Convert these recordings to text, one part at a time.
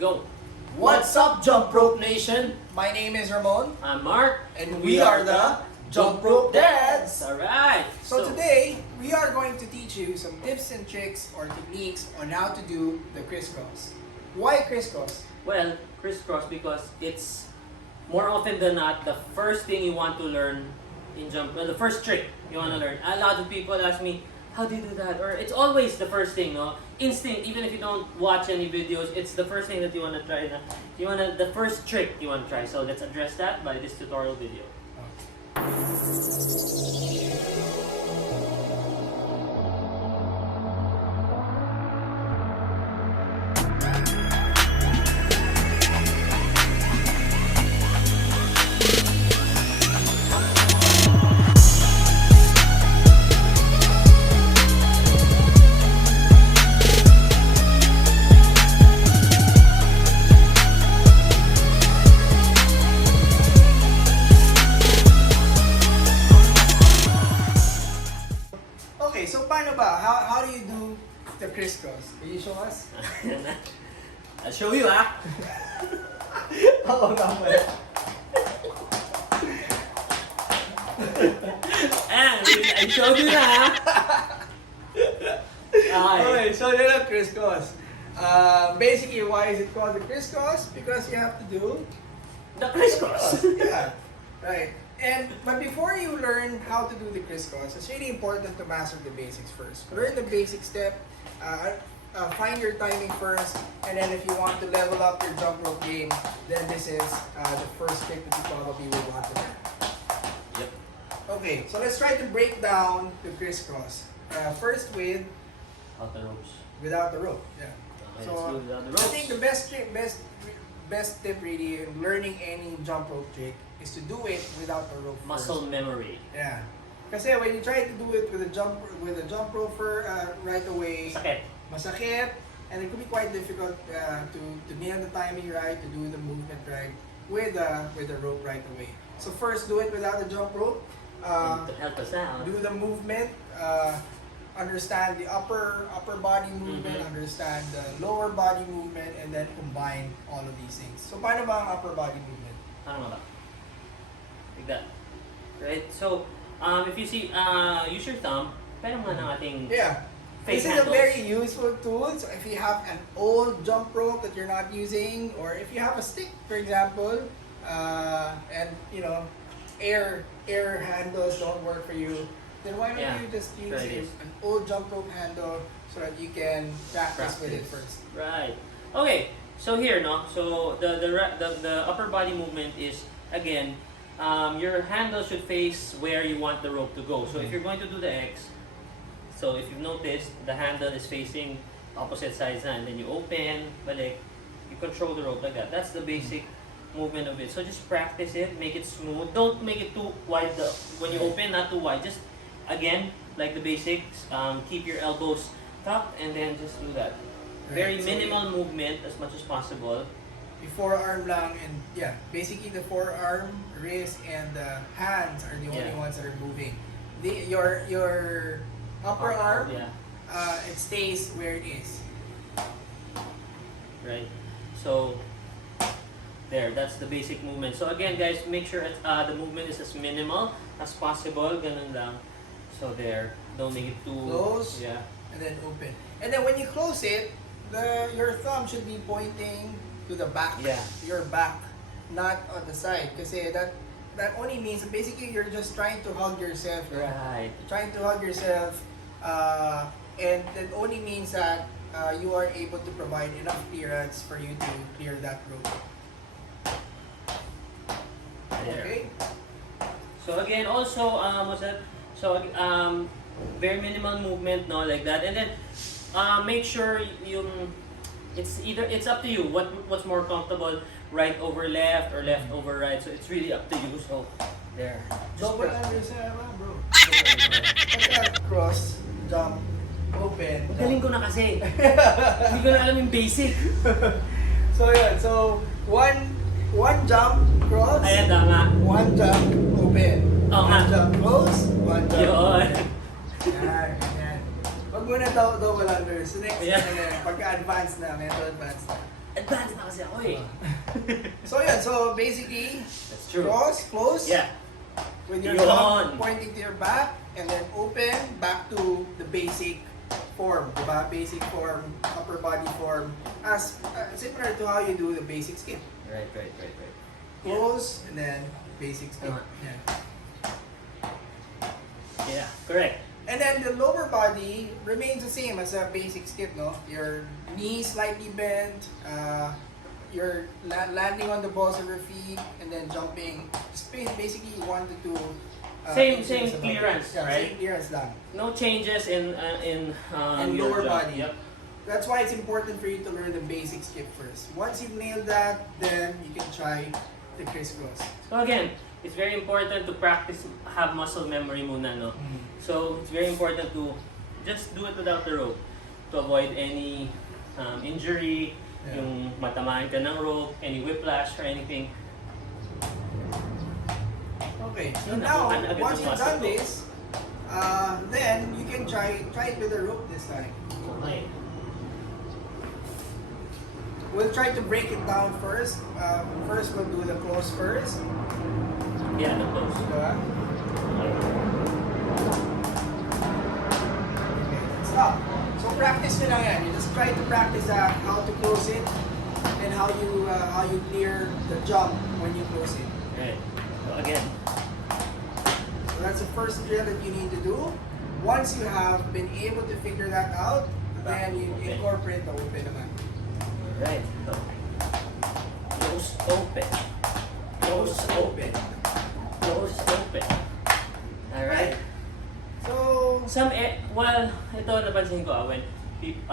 Go. What's up, Jumprope Nation? My name is Ramon, I'm Mark. and we are the Jumprope Dads. Alright. So today, we are going to teach you some tips and tricks or techniques on how to do the crisscross. Why crisscross? Well, crisscross because it's more often than not the first thing you want to learn in jump. The first trick you want to learn. A lot of people ask me, how do you do that? Or it's always the first thing, no? Instinct. Even if you don't watch any videos, it's the first thing that you want to try. The first trick you want to try. So let's address that by this tutorial video. Okay, so paano ba? How do you do the crisscross? Will you show us? I'll show you, ah. Oo nga pala. And I showed you na, ha? Okay, so yun ang crisscross. Basically, why is it called the crisscross? Because you have to do The crisscross. yeah, right. But before you learn how to do the crisscross, it's really important to master the basics first. Learn the basic step, find your timing first, and then if you want to level up your jump rope game, then this is the first tip that you probably will want to learn. Yep. Okay, so let's try to break down the crisscross. First Out the ropes. without the rope. Yeah. Okay, So let's do without the I ropes. think the best tip really in learning any jump rope trick is to do it without the rope Muscle first. memory. Yeah. Kasi when you try to do it with a jump rope right away, Sakit. masakit, and it could be quite difficult to nail the timing right, to do the movement right with the rope right away. So first, do it without the jump rope. And to help us out. Do the movement. Understand the upper body movement, understand the lower body movement, and then combine all of these things. So paano ba ang upper body movement? Ano ba? Like that. Right? So, if you see, use your thumb, pero nga ng ating Yeah. face This is a handles. very useful tool. So if you have an old jump rope that you're not using, or if you have a stick, for example, and you know, air handles don't work for you, then why don't you just use an old jump rope handle so that you can practice with it first? Right. Okay. So here, no. So the upper body movement is again, your handle should face where you want the rope to go. So if you're going to do the X, so if you've noticed, the handle is facing opposite sides na, and then you open, balik, you control the rope like that. That's the basic movement of it. So just practice it, make it smooth. Don't make it too wide. When you open, not too wide. Just again, like the basics, keep your elbows tucked and then just do that. Very Right, so minimal movement as much as possible. Your forearm lang, and yeah, basically the forearm, wrist, and the hands are the only ones that are moving. Your upper arm, it stays where it is. Right. So there, that's the basic movement. So again, guys, make sure the movement is as minimal as possible. Ganun lang. So there, don't make it too Close. Yeah. And then open. And then when you close it, your thumb should be pointing to the back. Yeah. Your back, not on the side. Kasi that only means basically you're just trying to hug yourself. Right. You're trying to hug yourself, and that only means that you are able to provide enough clearance for you to clear that rope. There. Okay. So again, also, what's that? So very minimal movement, no, like that, and then make sure it's up to you what's more comfortable, right over left or left over right. So it's really up to you. So there. Double understand, bro. Pagka cross, jump, open. Magaling ko na kasi. Hindi ko na alam yung basic. So yun, so one jump cross, Ayan, tama. one jump open. Oo nga. One jump close, one jump. Yun. Yan. Wag muna double unders. So next, Yeah. pagka-advance na, medyo advanced na. Advance na kasi ako eh. So yeah, so basically, That's true. cross, close, Yeah. with your Yun. thumb pointing to your back, and then open back to the basic form, diba? Basic form, upper body form, as similar to how you do the basic skip. Right. Close, and then basic skip. Tama. Yeah. Yeah, correct. And then the lower body remains the same as a basic skip, no? Your knees slightly bent, you're landing on the balls of your feet, and then jumping. Just basically 1 to 2. Same inches above. clearance, Yeah, right? same clearance lang. No changes in your lower jump. body. Yep. That's why it's important for you to learn the basic skip first. Once you've nailed that, then you can try the crisscross. So again, it's very important to practice, have muscle memory muna, no? So it's very important to just do it without the rope to avoid any injury, Yeah. yung matamaan ka ng rope, any whiplash or anything. Okay, so Yun, now, nakuha na agad once yung you've muscle done ko. this, then you can try it with the rope this time. Okay. We'll try to break it down first. First, we'll do the close first. Yeah, the close. Diba? Okay. Okay, stop. So practice nyo lang yan. You just try to practice how to close it and how you clear the jump when you close it. Right. So again, So that's the first drill that you need to do. Once you have been able to figure that out, then you Okay. incorporate the open naman. right. So, close open. Close open. Close open. Alright. So, Well, ito napansin ko when people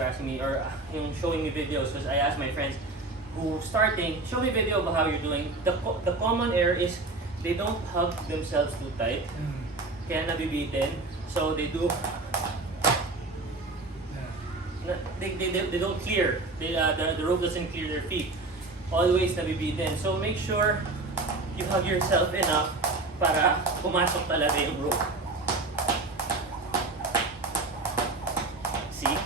are asking me or yung showing me videos because I ask my friends who starting, show me video of how you're doing. The common error is they don't hug themselves too tight, kaya nabibitin. So they do, they don't clear. The rope doesn't clear their feet. Always nabibitin. So make sure you hug yourself enough para pumasok talaga yung rope. See?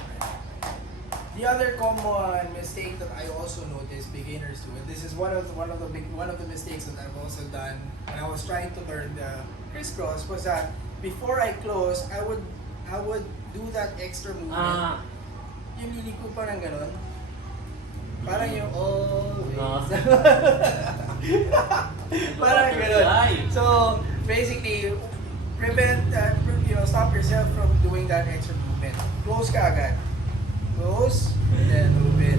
the other common mistake that I also notice beginners do, and this is one of the mistakes that I've also done when I was trying to learn the crisscross, was that before I close, I would do that extra movement. Yung liliko pa ng ganon. Parang yung always. Parang ganon. So basically, stop yourself from doing that extra movement. Close ka agad. Close, and then open.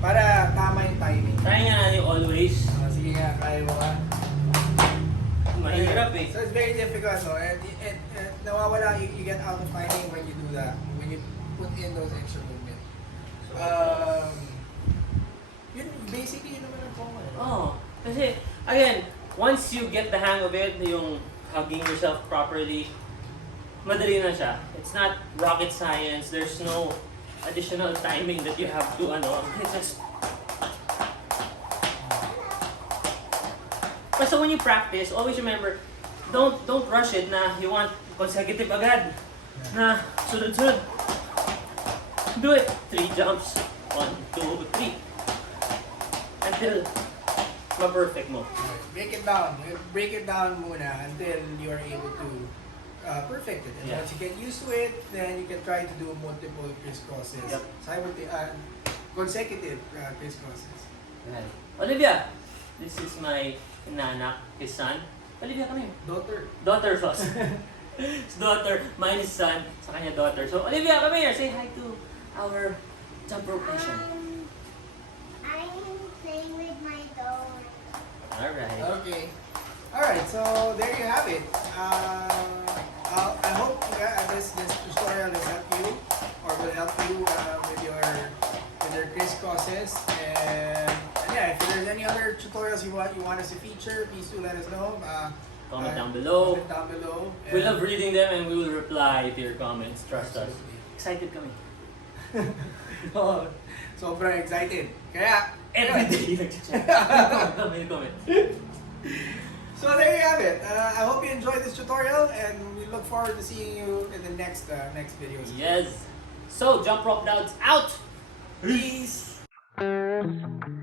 Para tama yung timing. Try nga yung always. Sige nga, kaya mo ka. Mahirap eh. So it's very difficult, no? And nawawala, you get out of timing when you do that. When you put in those extra movements. Yun, basically, yun naman ang common. Oh, kasi again, once you get the hang of it, yung hugging yourself properly, madali na siya. It's not rocket science. There's no additional timing that you have to it's just. But so when you practice, always remember, don't rush it na you want consecutive agad. Na sunod-sunod. Do it. 3 jumps. 1, 2, 3. Until ma-perfect mo. Break it down. Break it down muna until you are able to perfect it. And Yeah. once you get used to it, then you can try to do multiple crisscrosses. Yep. Consecutive crisscrosses. Right. Olivia, this is my inanak, his son. Olivia, come here. Daughter first. His daughter, mine is son, sa kanya daughter. So Olivia, come here. Say hi to our Jumprope nation. I'm playing with my dog. Alright. Okay. Alright, so there you have it. I hope this tutorial will help you, or will help you with your crisscrosses. And yeah, if there's any other tutorials you want us to feature, please do let us know. Comment down below. Comment down below. We love reading them and we will reply to your comments. Trust us. Excited kami. Oh, sobrang excited. Kaya, Every day nag-check. Comment. so there you have it. I hope you enjoyed this tutorial, and we look forward to seeing you in the next videos. Yes. So, Jumprope Doubts out! Peace. Bye.